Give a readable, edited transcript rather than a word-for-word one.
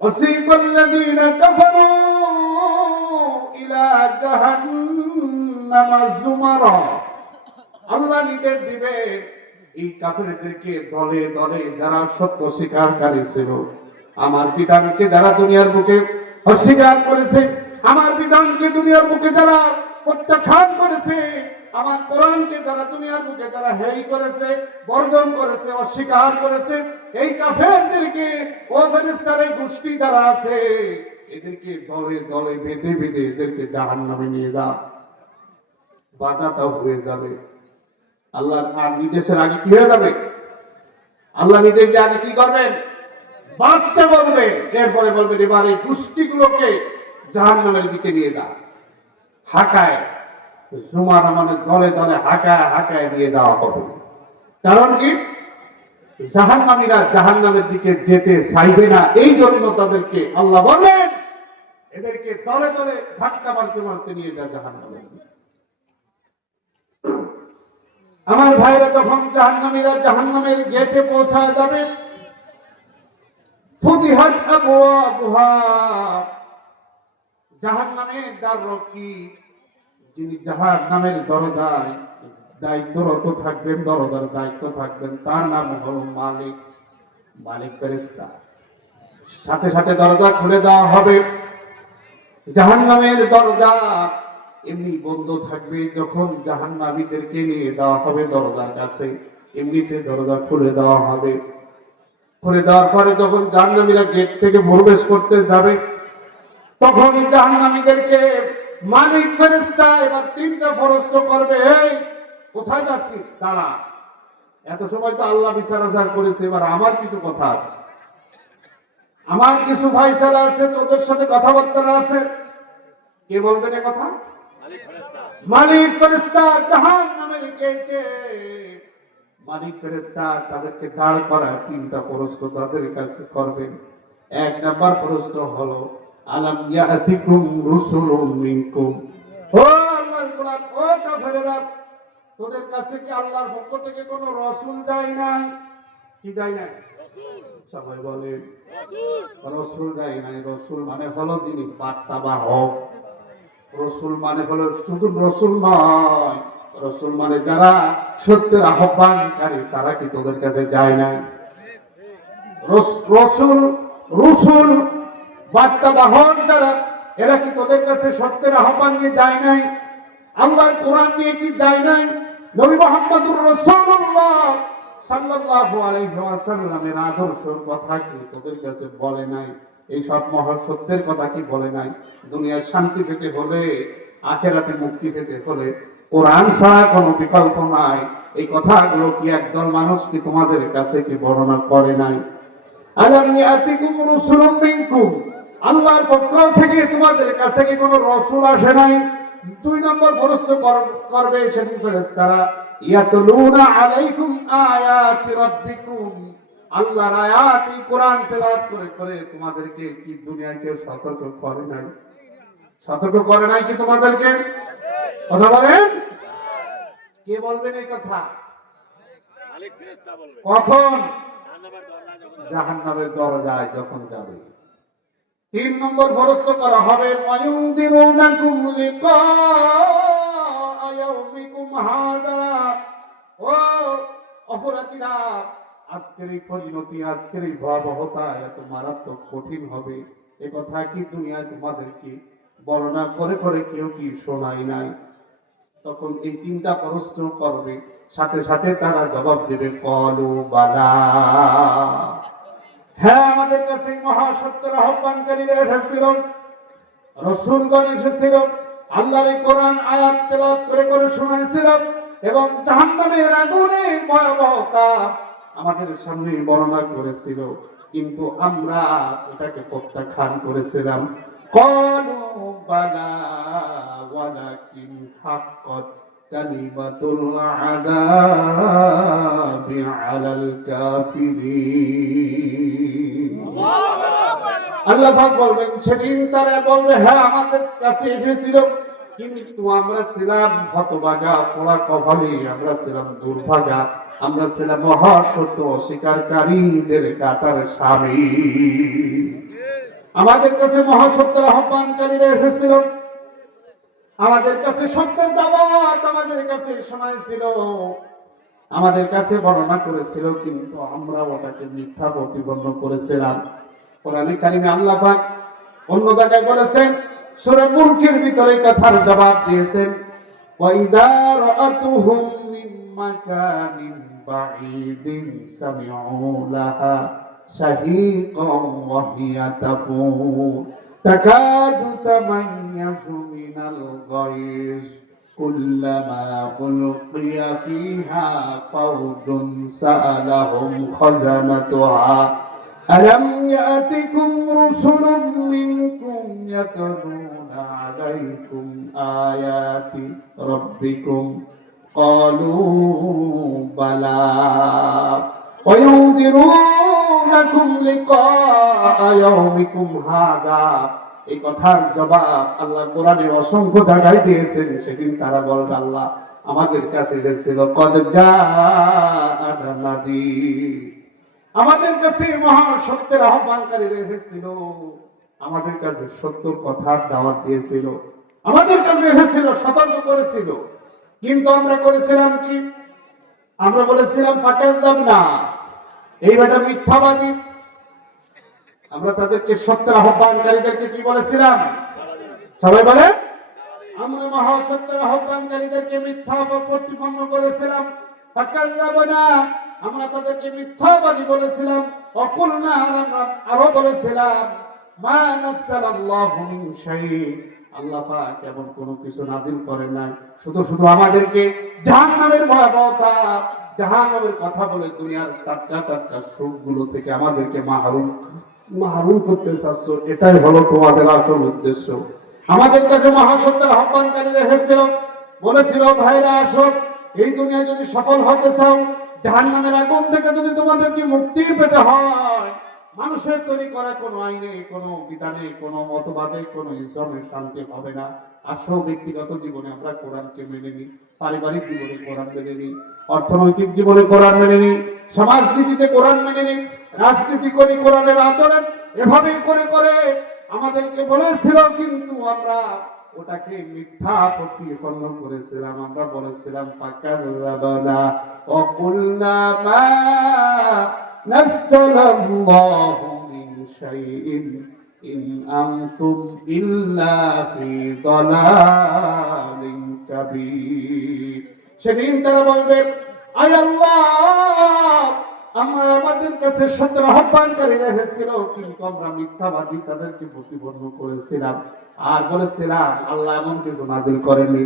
ওয়াসিকাল্লাযীনা কাফারু ইলা জাহান্নামা যুমারা, আল্লাহ নির্দেশ দিবে এই কাফেরদেরকে দলে দলে যারা সত্য স্বীকারকারী ছিল, আমার বিধানকে যারা দুনিয়ার বুকে অস্বীকার করেছে, আমার বিধানকে দুনিয়ার বুকে যারা প্রত্যাখ্যান করেছে, আমার কোরআনকে যারা দুনিয়ার বুকে যারা হেয় করেছে, বর্জন করেছে, অস্বীকার করেছে, এই কাফেরদেরকে ও ফেরেশতার এই গোষ্ঠী যারা আছে এদেরকে দলে দলে বেঁধে বেঁধে এদেরকে জাহান্নামে নিয়ে দাও। বাধাটা হয়ে যাবে। আল্লাহর নির্দেশের আগে কি হয়ে যাবে? আল্লাহ নির্দেশ আগে কি করবেন? বাঁধতে বলবেন, এরপরে বলবেন এবার এই গোষ্ঠীগুলোকে জাহান্নামের দিকে নিয়ে দাও। হাকায় জুমার মানে দলে দলে হাকায় হাকায় নিয়ে দেওয়া হবে। কারণ কি? জাহান্নামীরা জাহান্নামের দিকে যেতে চাইবে না, এই জন্য তাদেরকে আল্লাহ বলেন এদেরকে দলে দলে ধাক্কা মারতে মারতে নিয়ে যায় জাহান্নামে। আমার ভাইরা যখন জাহান্নামীরা জাহান্নামের গেটে পৌঁছায় যাবে, ফুতিহাত আবওয়াবুহা, জাহান্নামের দ্বার-রক্ষী যিনি জাহান্নামের দরজায় দায়িত্বরত থাকবেন, দরজার দায়িত্ব থাকবেন, তার নাম হলো মালিক। মালিক ফেরেশতা। সাথে সাথে দরজা খুলে দেওয়া হবে। জাহান্নামের দরজা এমনি বন্ধ থাকবে, যখন জাহান্নামীদেরকে নিয়ে দেওয়া হবে দরজার কাছে, এমনিতে দরজা খুলে দেওয়া হবে। খুলে দেওয়ার পরে যখন জাহান্নামীরা গেট থেকে প্রবেশ করতে যাবে, তখন জাহান্নামীদেরকে মালিক ফেরেশতা এবার তিনটা প্রশ্ন করবে, এই কোথায় যাচ্ছিস? দাঁড়া, এত সময় তো আল্লাহ বিচার আচার করেছে, এবার আমার কিছু কথা আছে, আমার কিছু ফয়সালা আছে, তোদের সাথে কথাবার্তা আছে। কে বলবেন এ কথা? মালিক ফেরেশতা জাহান্নামের গেটে মালিক ফেরেশতা তাদেরকে দাঁড় করায় তিনটা প্রশ্ন তাদের কাছে করবেন। এক নাম্বার প্রশ্ন হলো, আলাম ইয়াতিকুম রুসুলুম মিনকুম, ও আল্লাহর গোলাম, ও কাফেরেরা, তোদের কাছে কি আল্লাহর পক্ষ থেকে কোন রাসূল যায় নাই? কি যায় নাই? সবাই বলে রাসূল যায় নাই। রাসূল মানে হলো যিনি বার্তাবাহক। রাসূল মানে হলো শুধু রাসূল নয়, রাসূল মানে যারা সত্যের আহ্বানকারী, তারা কি তোদের কাছে যায় নাই? রাসূল রসুল বার্তাবাহক যারা, এরা কি তোদের কাছে সত্যের আহ্বান নিয়ে যায় নাই? আল্লাহর কোরআন নিয়ে কি যায় নাই? নবী মুহাম্মদুর রাসূলুল্লাহ সাল্লাল্লাহু আলাইহি ওয়াসাল্লামের আদর্শের কথা কি তোদের কাছে বলে নাই? এই সব মহাসত্যের কথা কি বলে নাই? দুনিয়ার শান্তি পেতে হলে, আখিরাতে মুক্তি পেতে হলে কোরআন ছাড়া কোনো বিকল্প নাই। এই কথাগুলো কি একদল মানুষ কি তোমাদের কাছে কি বর্ণনা করে নাই? আলাম ইয়াতিকুম রুসুলুম মিনকুম, আল্লাহর পক্ষ থেকে তোমাদের কাছে কি কোনো রাসূল আসে নাই? দুই নম্বর প্রশ্ন করবে সেদিন ফেরেশতারা, ইয়াতুলুনা আলাইকুম আয়াতি রাব্বিকুম, আল্লাহর আয়াত এই কোরআন তেলাওয়াত করে করে তোমাদেরকে কি দুনিয়াকে সতর্ক করে নাই? সতর্ক করে নাই কি তোমাদেরকে? কথা বলেন, কে বলবেন এই কথা? মালিক ফেরেশতা বলবে। কখন? জাহান্নামের দরজায় যখন যাবে। তিন নম্বর প্রশ্ন করা হবে, মায়ুনদিরুনাকুম লিকা ইয়াউমিকুম হাদা, ও অপরাধীরা, আজকের এই পরিণতি, আজকের এই ভয়াবহতা এত মারাত্মক কঠিন হবে, এ কথা কি দুনিয়ায় তোমাদেরকে বর্ণনা করে করে কেউ কি শোনায় নাই? তখন এই তিনটা প্রশ্ন করবে, সাথে সাথে তারা জবাব দেবে, ক্বালু বালা, হ্যাঁ আমাদের কাছে মহাসত্যের আহ্বানকারীরা এসেছিল, রাসূলগণ এসেছিল, আল্লাহর এই কোরআন আয়াত তেলাওয়াত করে করে শোনাইছিল, এবং জাহান্নামের আগুনের ভয়াবহতা আমাদের সামনে বর্ণনা করেছিল, কিন্তু আমরা এটাকে প্রত্যাখ্যান করেছিলাম। ক্বালু বালা ওয়ালাকিন হাক্কাত কালিমাতুল আযাবি আলাল কাফিরিন। আল্লাহ পাক বলবেন, সেদিন তারা বলবে, হ্যাঁ আমাদের কাছে এসেছিল, কিন্তু আমরা ছিলাম হতভাগা, পোড়া কপালী, আমরা ছিলাম দুর্ভাগা, আমরা ছিলাম মহাসত্য অস্বীকারীদের কাতার স্বামী। আমাদের কাছে মহাসত্যের আহ্বানকারীরা এসেছিল, আমাদের কাছে সত্যের দাওয়াত আমাদের কাছে শোনাইছিল, আমাদের কাছে বর্ণনা করেছিল, কিন্তু আমরা ওটাকে মিথ্যা প্রতিপন্ন করেছিলাম। কোরআনে কারিমে আল্লাহ পাক অন্য জায়গায় বলেছেন, সূরা মুলকের ভিতরে কথার জবাব দিয়েছেন, ওয়া ইযা রাআতুহুম মিন মাকানিন বাঈদিন সামিউ লাহা শাহীকান ওয়া হিয়া তাফুর তাকাদু তামাইয়াজু মিনাল গায়জ কুল্লামা উলকিয়া ফিহা ফাওজুন সাআলাহুম খাজানাতুহা ألم يأتكم رسل منكم يتلون عليكم آيات ربكم قالوا بلى وينذرونكم لقاء يومكم هذا। এই কথার জবাব আল্লাহ কোরআনে অসংখ্য জায়গায় দিয়েছেন। সেদিন তারা বলবে, আল্লাহ আমাদের কাছে এসেছিল, কদ জাআনা নাযীর, আমাদের কাছে মহা সত্যের আহ্বানকারী এসেছিল, আমাদের কাছে সত্যর কথার দাওয়াত দিয়েছিল, আমাদের কাছে এসেছিল, সতর্ক করেছিল। কিন্তু আমরা করেছিলাম কি? আমরা বলেছিলাম ফাকাযযাবনা, এই বেটা মিথ্যাবাদী। আমরা তাদেরকে সত্যের আহ্বানকারীদেরকে কি বলেছিলাম? সবাই বলে, আমরা মহা সত্যের আহ্বানকারীদেরকে মিথ্যা প্রতিপন্ন করেছিলাম। ফাকাযযাবনা, আমরা তাদেরকে মিথ্যাবাদী বলেছিলাম। অকুলনা, আমরা আরো বলেছিলাম, মা নাযালাল্লাহু মিন শাইই, আল্লাহ পাক এমন কোনো কিছু নাযিল করেন নাই। শুধু শুধু আমাদেরকে জাহান্নামের ভয়াবহতা, জাহান্নামের কথা বলে দুনিয়ার টাটকা টাটকা সুখগুলো থেকে আমাদেরকে মাহরুম করতে চাচ্ছ, এটাই হলো তোমাদের আসল উদ্দেশ্য। আমাদের কাছে মহাসত্যের আহ্বানকারীরা এসেছিল, বলেছিল, ভাইরা আসো, এই দুনিয়ায় যদি সফল হতে চাও, জাহান্নামের আগুন থেকে যদি তোমাদেরকে মুক্তি পেতে হয়, মানুষের তৈরি করা কোনো আইনে, কোনো বিধানে, কোনো মতবাদে, কোনো ইসলামে শান্তি হবে না। আসো, ব্যক্তিগত জীবনে আমরা কোরআনকে মেনে নিই, পারিবারিক জীবনে কোরআন মেনে নিই, অর্থনৈতিক জীবনে কোরআন মেনে নিই, সমাজনীতিতে কোরআন মেনে নিই, রাজনীতি করি কোরআনের আদরে। এভাবে করে করে আমাদেরকে বলেছিল, কিন্তু আমরা ওটাকে মিথ্যা প্রতিপন্ন করেছিলাম। আমরা বলেছিলাম ফাকাযযাবনা ওয়া কুলনা মা নাযালাল্লাহু মিন শাইইন ইন আনতুম ইল্লা ফি দালালিন কাবীর। সেদিন তারা বলবে, আয় আল্লাহ, আমরা আমাদের কাছে সত্যের আহ্বানকারীরা এসেছিল, কিন্তু আমরা মিথ্যাবাদী তাদেরকে প্রতিপন্ন করেছিলাম আর বলেছিলাম আল্লাহ এমন কিছু নাযিল করেনি।